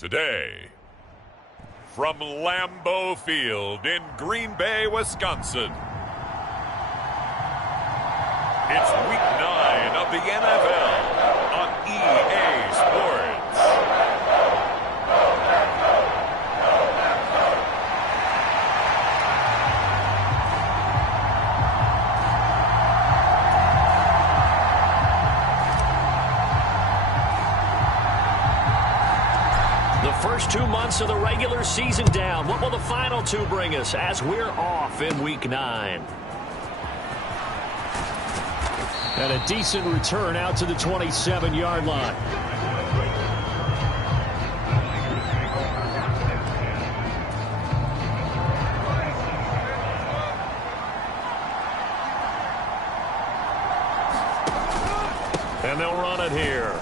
Today, from Lambeau Field in Green Bay, Wisconsin, it's Week 9 of the NFL on EA Sports. First 2 months of the regular season down. What will the final two bring us as we're off in Week 9? And a decent return out to the 27-yard line. And they'll run it here.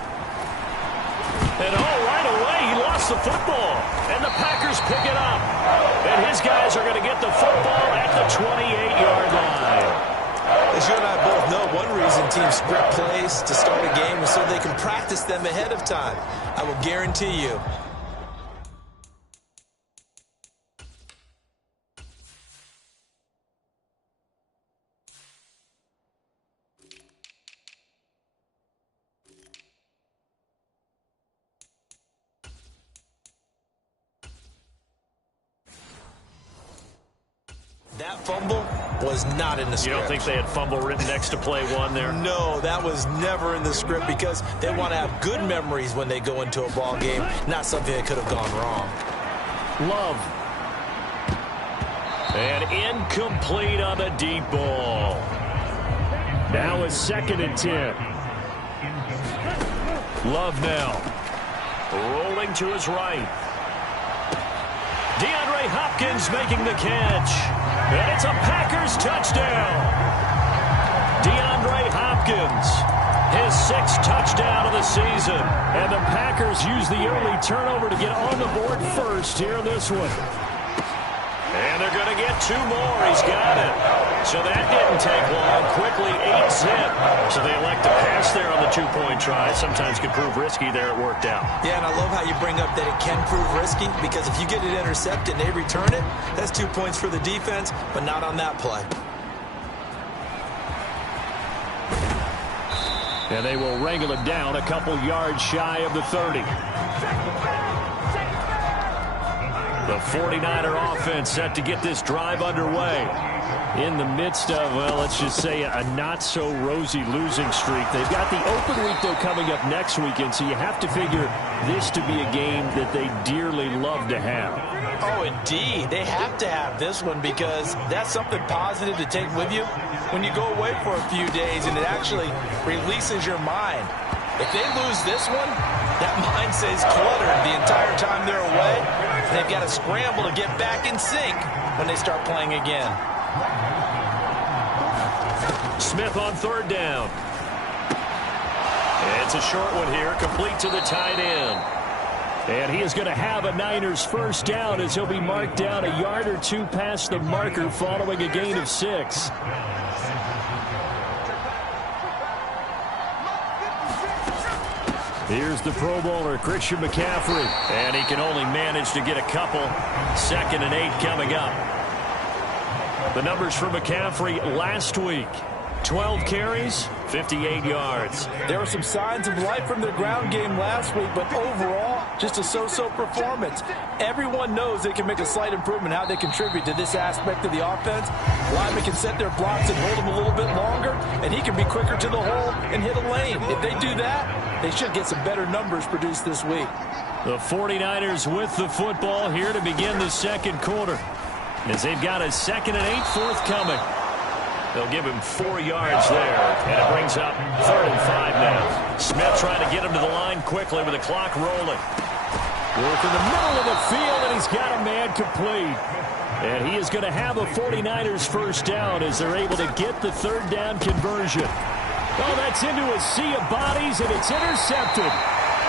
And right away, he lost the football. And the Packers pick it up. And his guys are going to get the football at the 28-yard line. As you and I both know, one reason teams script plays to start a game is so they can practice them ahead of time. I will guarantee you. That fumble was not in the script. You don't think they had fumble written next to play one there? No, that was never in the script because they want to have good memories when they go into a ball game, not something that could have gone wrong. Love. And incomplete on the deep ball. Now it's 2nd and 10. Love now. Rolling to his right. DeAndre Hopkins making the catch. And it's a Packers touchdown. DeAndre Hopkins, his 6th touchdown of the season. And the Packers use the early turnover to get on the board first here in this one. And they're going to get 2 more. He's got it. So that didn't take long. Quickly 8-zip. So they elect to pass there on the 2-point try. Sometimes can prove risky there. It worked out. Yeah, and I love how you bring up that it can prove risky because if you get it intercepted and they return it, that's 2 points for the defense, but not on that play. And they will wrangle him down a couple yards shy of the 30. The 49er offense set to get this drive underway. In the midst of, well, let's just say a not-so-rosy losing streak. They've got the open week, though, coming up next weekend, so you have to figure this to be a game that they dearly love to have. Oh, indeed. They have to have this one because that's something positive to take with you when you go away for a few days, and it actually releases your mind. If they lose this one, that mind stays cluttered the entire time they're away. They've got to scramble to get back in sync when they start playing again. Smith on 3rd down. It's a short one here, complete to the tight end. And he is going to have a Niners first down as he'll be marked down a yard or 2 past the marker following a gain of 6. Here's the Pro Bowler, Christian McCaffrey. And he can only manage to get a couple. 2nd and 8 coming up. The numbers for McCaffrey last week. 12 carries, 58 yards. There were some signs of life from their ground game last week, but overall, just a so-so performance. Everyone knows they can make a slight improvement how they contribute to this aspect of the offense. Linemen can set their blocks and hold them a little bit longer, and he can be quicker to the hole and hit a lane. If they do that, they should get some better numbers produced this week. The 49ers with the football here to begin the 2nd quarter. As they've got a 2nd and 8 forthcoming. They'll give him 4 yards there, and it brings up 3rd and 5 now. Smith trying to get him to the line quickly with the clock rolling. Work in the middle of the field, and he's got a man complete. And he is going to have a 49ers first down as they're able to get the 3rd down conversion. Oh, that's into a sea of bodies, and it's intercepted.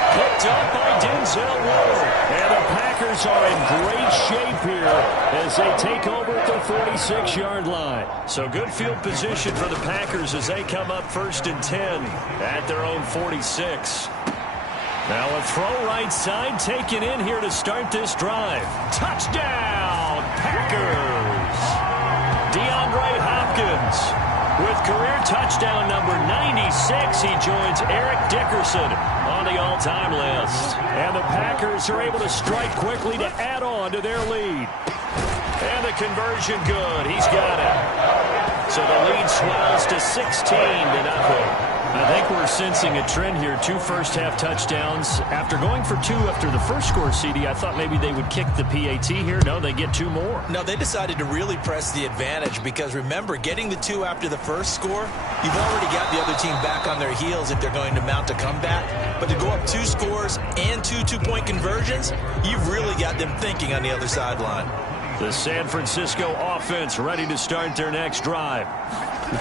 Picked up by Denzel Ward. And the Packers are in great shape here as they take over at the 46-yard line. So good field position for the Packers as they come up 1st and 10 at their own 46. Now a throw right side taken in here to start this drive. Touchdown, Packers! DeAndre Hopkins with career touchdown number 96. He joins Eric Dickerson on the all-time list. And the Packers are able to strike quickly to add on to their lead. And the conversion good. He's got it. So the lead swells to 16-0. I think we're sensing a trend here. 2 first-half touchdowns. After going for 2 after the first score, CD, I thought maybe they would kick the PAT here. No, they get 2 more. No, they decided to really press the advantage because, remember, getting the 2 after the first score, you've already got the other team back on their heels if they're going to mount a comeback. But to go up 2 scores and 2 two-point conversions, you've really got them thinking on the other sideline. The San Francisco offense ready to start their next drive.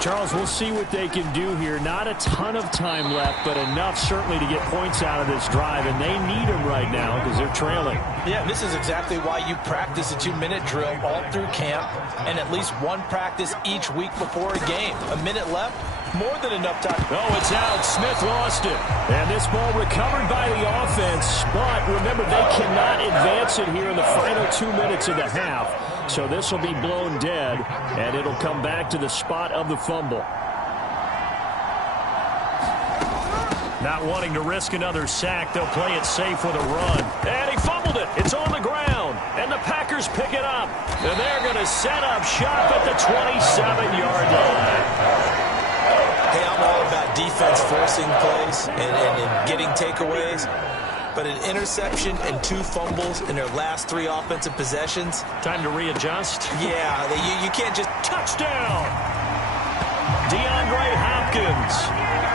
Charles, we'll see what they can do here. Not a ton of time left, but enough certainly to get points out of this drive, and they need them right now because they're trailing. Yeah, this is exactly why you practice a 2-minute drill all through camp and at least 1 practice each week before a game. A minute left, more than enough time. Oh, it's out. Smith lost it. And this ball recovered by the offense, but remember, they cannot advance it here in the final 2 minutes of the half. So this will be blown dead, and it'll come back to the spot of the fumble. Not wanting to risk another sack, they'll play it safe with a run. And he fumbled it. It's on the ground. And the Packers pick it up. And they're going to set up shop at the 27-yard line. Hey, I'm all about defense forcing plays and getting takeaways. But an interception and 2 fumbles in their last 3 offensive possessions. Time to readjust. Yeah, you can't just... Touchdown! DeAndre Hopkins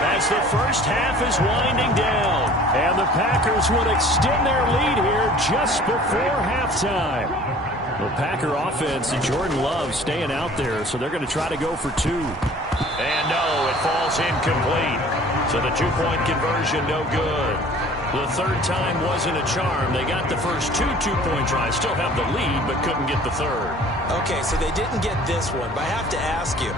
as the first half is winding down. And the Packers will extend their lead here just before halftime. The Packer offense and Jordan Love staying out there, so they're going to try to go for 2. And no, it falls incomplete. So the 2-point conversion no good. The third time wasn't a charm. They got the first 2 two-point tries. Still have the lead, but couldn't get the third. Okay, so they didn't get this one. But I have to ask you,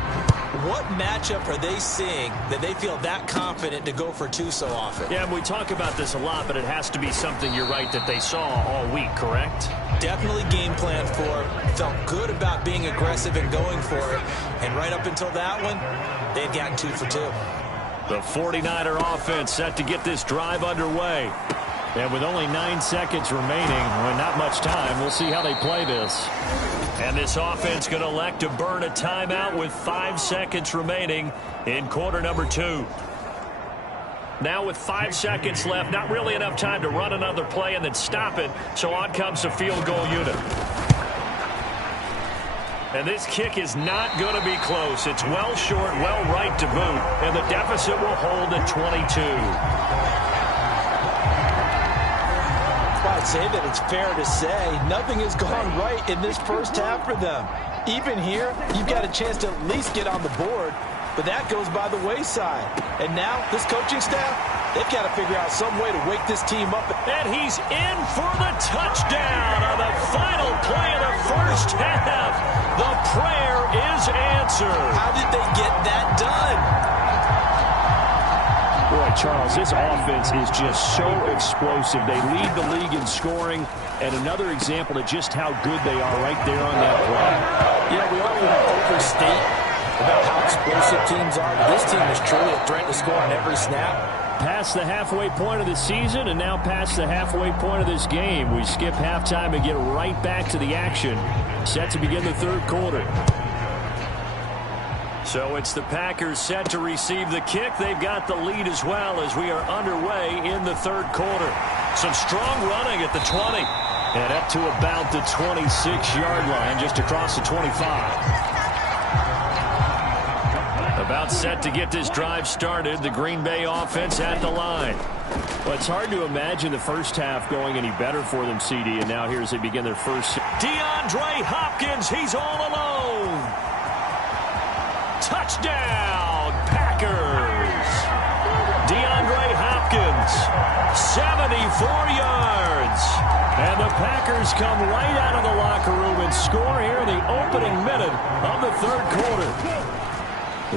what matchup are they seeing that they feel that confident to go for 2 so often? Yeah, and we talk about this a lot, but it has to be something, you're right, that they saw all week, correct? Definitely game plan for it. Felt good about being aggressive and going for it. And right up until that one, they'd gotten 2 for 2. The 49er offense set to get this drive underway. And with only 9 seconds remaining, not much time, we'll see how they play this. And this offense going to elect to burn a timeout with 5 seconds remaining in quarter number 2. Now with 5 seconds left, not really enough time to run another play and then stop it. So on comes the field goal unit. And this kick is not going to be close. It's well short, well right to boot. And the deficit will hold at 22. I'd say that it's fair to say nothing has gone right in this first half for them. Even here, you've got a chance to at least get on the board. But that goes by the wayside. And now, this coaching staff, they've got to figure out some way to wake this team up. And he's in for the touchdown on the final play of the first half. The prayer is answered. How did they get that done? Boy, Charles, this offense is just so explosive. They lead the league in scoring. And another example of just how good they are right there on that play. Yeah, we often overstate about how explosive teams are. This team is truly a threat to score on every snap. Past the halfway point of the season and now past the halfway point of this game. We skip halftime and get right back to the action. Set to begin the third quarter. So it's the Packers set to receive the kick. They've got the lead as well as we are underway in the third quarter. Some strong running at the 20. And up to about the 26-yard line, just across the 25. About set to get this drive started. The Green Bay offense at the line. Well, it's hard to imagine the first half going any better for them, CD. And now here as they begin their first. DeAndre Hopkins, he's all alone. Touchdown, Packers. DeAndre Hopkins, 74 yards. And the Packers come right out of the locker room and score here in the opening minute of the third quarter.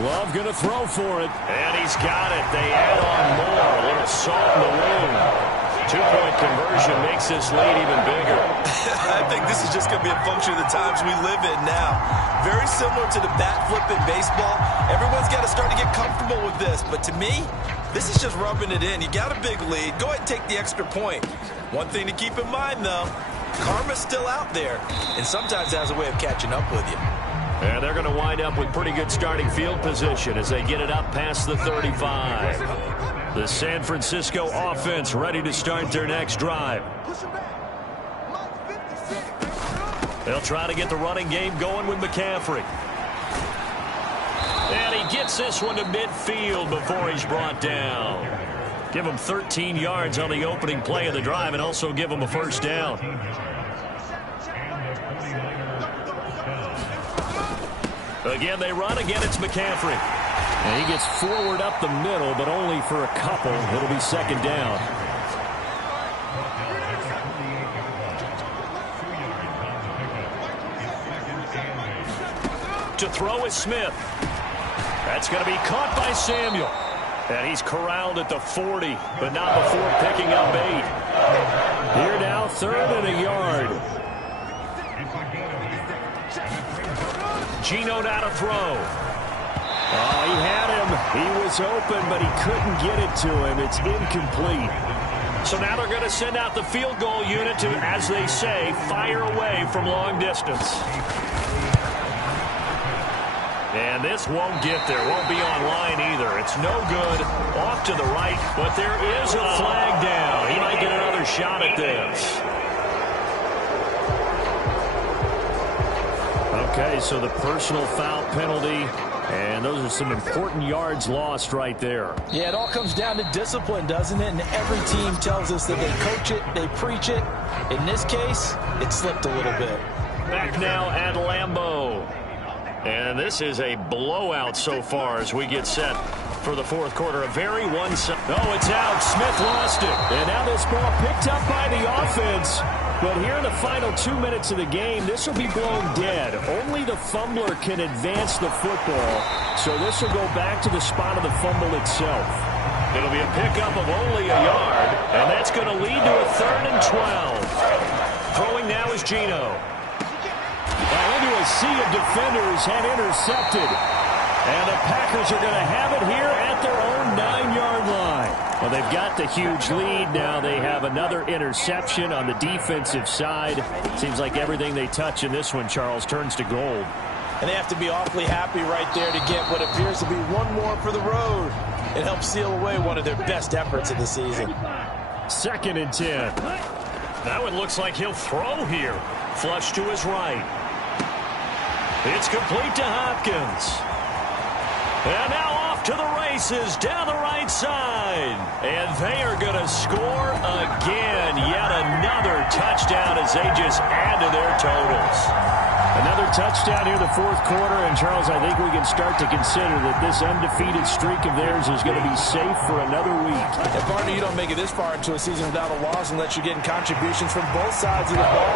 Love going to throw for it. And he's got it. They add on more. A little salt in the wound. Two-point conversion makes this lead even bigger. I think this is just going to be a function of the times we live in now. Very similar to the bat flip in baseball. Everyone's got to start to get comfortable with this. But to me, this is just rubbing it in. You got a big lead. Go ahead and take the extra point. One thing to keep in mind, though, karma's still out there, and sometimes it has a way of catching up with you. And they're going to wind up with pretty good starting field position as they get it up past the 35. The San Francisco offense ready to start their next drive. They'll try to get the running game going with McCaffrey. And he gets this one to midfield before he's brought down. Give him 13 yards on the opening play of the drive and also give him a first down. Again, they run. Again, it's McCaffrey. And he gets forward up the middle, but only for a couple. It'll be second down. To throw is Smith. That's going to be caught by Samuel. And he's corralled at the 40, but not before picking up 8. Here now, 3rd and a yard. Geno now to throw. Oh, he had him. He was open, but he couldn't get it to him. It's incomplete. So now they're going to send out the field goal unit to, as they say, fire away from long distance. And this won't get there. Won't be online either. It's no good. Off to the right, but there is a flag down. He might get another shot at this. Okay, so the personal foul penalty, and those are some important yards lost right there. Yeah, it all comes down to discipline, doesn't it? And every team tells us that they coach it, they preach it. In this case, it slipped a little bit. Back now at Lambeau. And this is a blowout so far as we get set for the fourth quarter. A very one-sided. Oh, it's out. Smith lost it. And now this ball picked up by the offense. But here in the final 2 minutes of the game, this will be blown dead. Only the fumbler can advance the football. So this will go back to the spot of the fumble itself. It'll be a pickup of only a yard, and that's going to lead to a 3rd and 12. Throwing now is Geno. Into a sea of defenders and intercepted. And the Packers are going to have it here at their own 9-yard line. Well, they've got the huge lead. Now they have another interception on the defensive side. Seems like everything they touch in this one, Charles, turns to gold. And they have to be awfully happy right there to get what appears to be one more for the road. It helps seal away one of their best efforts of the season. 2nd and 10. That one looks like he'll throw here. Flush to his right. It's complete to Hopkins. And now off to the races down the right side. And they are going to score again. Yet another touchdown as they just add to their totals. Another touchdown here in the fourth quarter. And, Charles, I think we can start to consider that this undefeated streak of theirs is going to be safe for another week. And, partner, you don't make it this far into a season without a loss unless you're getting contributions from both sides of the ball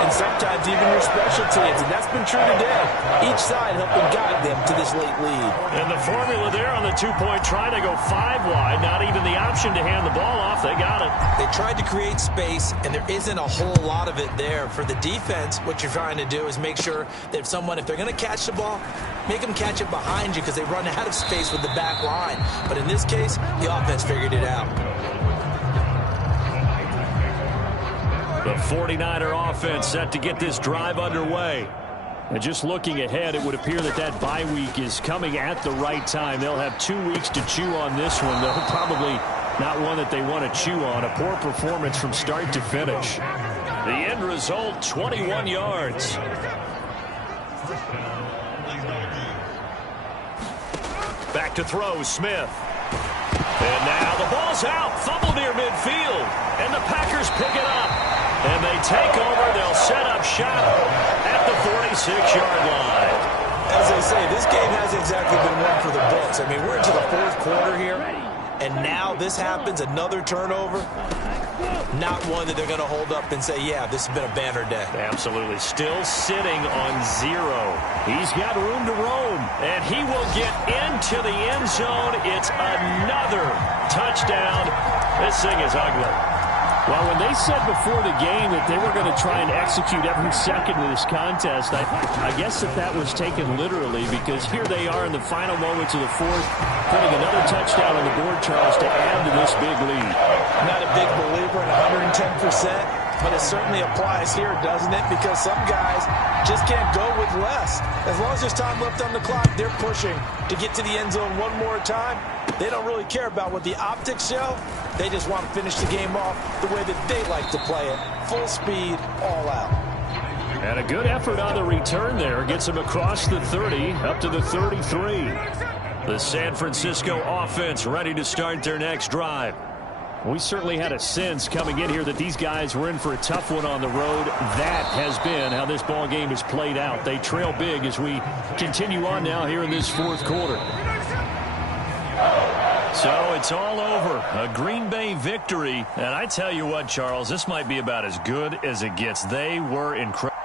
and sometimes even your special teams. And that's been true today. Each side helping guide them to this late lead. And the formula there on the two-point try to go 5 wide. Not even the option to hand the ball off. They got it. They tried to create space, and there isn't a whole lot of it there. For the defense, what you're trying to do is make sure that if they're going to catch the ball, make them catch it behind you because they run out of space with the back line. But in this case, the offense figured it out. The 49er offense set to get this drive underway. And just looking ahead, it would appear that bye week is coming at the right time. They'll have 2 weeks to chew on this one, though probably not one that they want to chew on. A poor performance from start to finish. The end result, 21 yards. Back to throw, Smith. And now the ball's out. Fumble near midfield. And the Packers pick it up. And they take over. They'll set up shop at the 46-yard line. As I say, this game hasn't exactly been one for the books. I mean, we're into the fourth quarter here. And now this happens, another turnover. Not one that they're going to hold up and say, yeah, this has been a banner day. Absolutely. Still sitting on 0. He's got room to roam. And he will get into the end zone. It's another touchdown. This thing is ugly. Well, when they said before the game that they were going to try and execute every second of this contest, I guess that was taken literally, because here they are in the final moments of the fourth, putting another touchdown on the board, Charles, to add to this big lead. Not a big believer in 110%. But it certainly applies here, doesn't it? Because some guys just can't go with less. As long as there's time left on the clock, they're pushing to get to the end zone one more time. They don't really care about what the optics show. They just want to finish the game off the way that they like to play it. Full speed, all out. And a good effort on the return there. Gets him across the 30, up to the 33. The San Francisco offense ready to start their next drive. We certainly had a sense coming in here that these guys were in for a tough one on the road. That has been how this ball game has played out. They trail big as we continue on now here in this fourth quarter. So it's all over. A Green Bay victory. And I tell you what, Charles, this might be about as good as it gets. They were incredible.